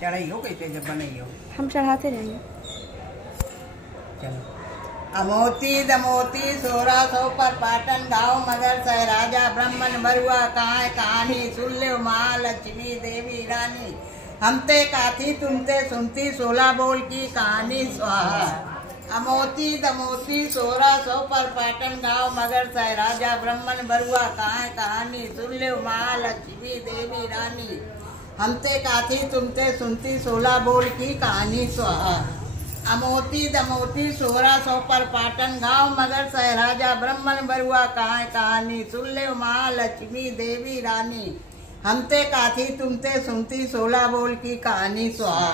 चढ़ाई हो कैसे जब बनाई हो? हम चढ़ाते रहेंगे। चलो। अमोती दमोती 1600 पर पाटन गाँव मगर सहराजा ब्राह्मण बरुआ कहानी सुन ले महालक्ष्मी देवी रानी हमते काथी तुमते सुनती 16 बोल की कहानी स्वाहा। अमोती दमोती 1600 पर पाटन गाँव मगर सहराजा ब्राह्मण बरुआ कहानी सुन ले महालक्ष्मी देवी रानी हमते काथी तुमते सुनती 16 बोल की कहानी स्वाहा। अमोती दमोती 1600 पर पाटन गाँव मगर सहराजा ब्राह्मण बरुआ कहानी सुन ले महालक्ष्मी देवी रानी हमते काथी तुमते सुनती 16 बोल की कहानी स्वाहा।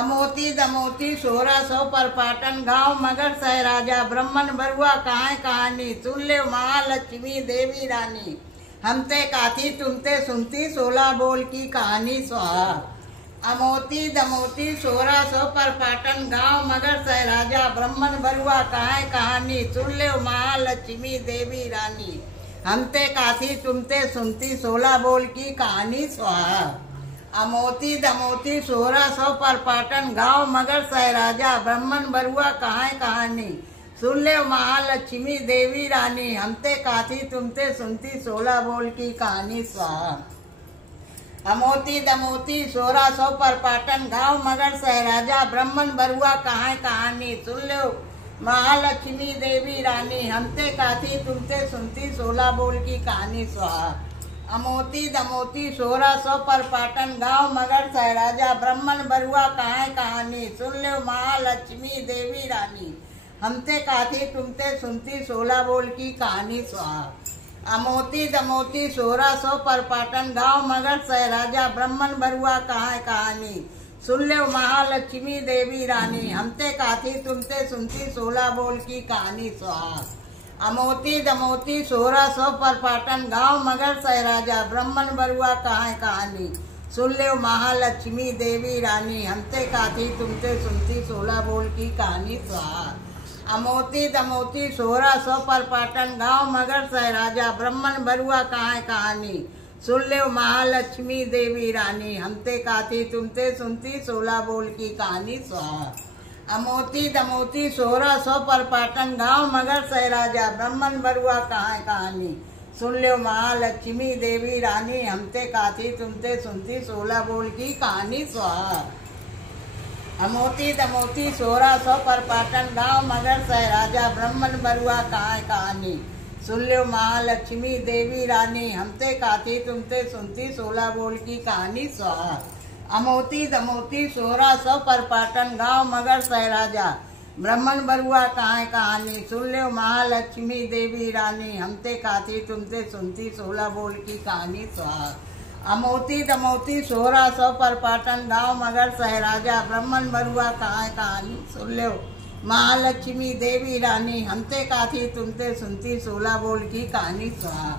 अमोती दमोती 1600 पर पाटन गाँव मगर सहराजा ब्राह्मण बरुआ कहानी सुन ले महालक्ष्मी देवी रानी हमते काथी तुमते सुनती 16 बोल की कहानी स्वाहा। अमोती दमोती 1600 पर पाटन गाँव मगर सहराजा ब्राह्मण बरुआ कहानी सुन ले महालक्ष्मी देवी रानी हमते काथी तुमते सुनती 16 बोल की कहानी स्वाहा। अमोती दमोती 1600 पर पाटन गाँव मगर सहराजा ब्राह्मण बरुआ कहानी सुन ले महालक्ष्मी देवी रानी हमते काथी तुमते सुनती 16 बोल की कहानी स्वाहा। अमोती दमोती 1600 पर पाटन गाँव मगर सहराजा ब्राह्मण बरुआ कहानी सुन लो महालक्ष्मी देवी रानी हमते काथी तुमते सुनती 16 बोल की कहानी स्वाहा। अमोती दमोती 1600 पर पाटन गाँव मगर सहराजा ब्राह्मण बरुआ कहानी सुन लो महालक्ष्मी देवी रानी हमते काथी तुमते सुनती 16 बोल की कहानी स्वाहा। अमोती दमोती 1600 पर पाटन गाँव मगर सहराजा ब्राह्मण बरुआ कहानी सुन ले महालक्ष्मी देवी रानी हमते काथी तुमते सुनती 16 बोल की कहानी स्वाहा। अमोती दमोती 1600 पर पाटन गाँव मगर सहराजा ब्राह्मण बरुआ कहानी सुन ले महालक्ष्मी देवी रानी हमते काथी तुमते सुनती 16 बोल की कहानी स्वाहा। अमोती दमोती 1600 पर पाटन गाँव मगर सहराजा ब्राह्मण बरुआ कहानी सुन ले महालक्ष्मी देवी रानी हमते काथी तुमते सुनती 16 बोल की कहानी स्वाहा। अमोती दमोती 1600 पर पाटन गाँव मगर सहराजा ब्राह्मण बरुआ कहानी सुन ले महालक्ष्मी देवी रानी हमते काथी तुमते सुनती 16 बोल की कहानी स्वाहा। अमोती दमोती 1600 पर पाटन गाँव मगर सहराजा ब्राह्मण बरुआ कहानी सुन लो महालक्ष्मी देवी रानी हमते काथी तुमते सुनती 16 बोल की कहानी स्वाहा। अमोती दमोती 1600 पर पाटन गाँव मगर सहराजा ब्राह्मण बरुआ कहानी सुन लो महालक्ष्मी देवी रानी हमते काथी तुमते सुनती 16 बोल की कहानी स्वाहा। अमोती दमोती 1600 पर पाटन गाँव मगर सहराजा ब्राह्मण बरुआ कहानी सुन लो महालक्ष्मी देवी रानी हमते काथी तुमते सुनती 16 बोल की कहानी स्वाहा।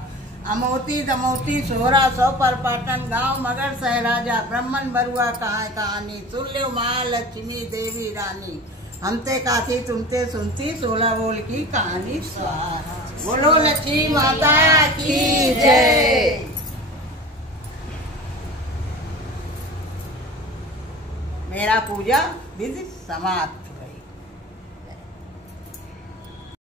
अमोती दमोती 1600 पर पाटन गाँव मगर सहराजा ब्राह्मण बरुआ कहानी सुन लो महालक्ष्मी देवी रानी हमते काथी तुमते सुनती 16 बोल की कहानी स्वाहा। बोलो लक्ष्मी माता की जय। मेरा पूजा विधि समाप्त।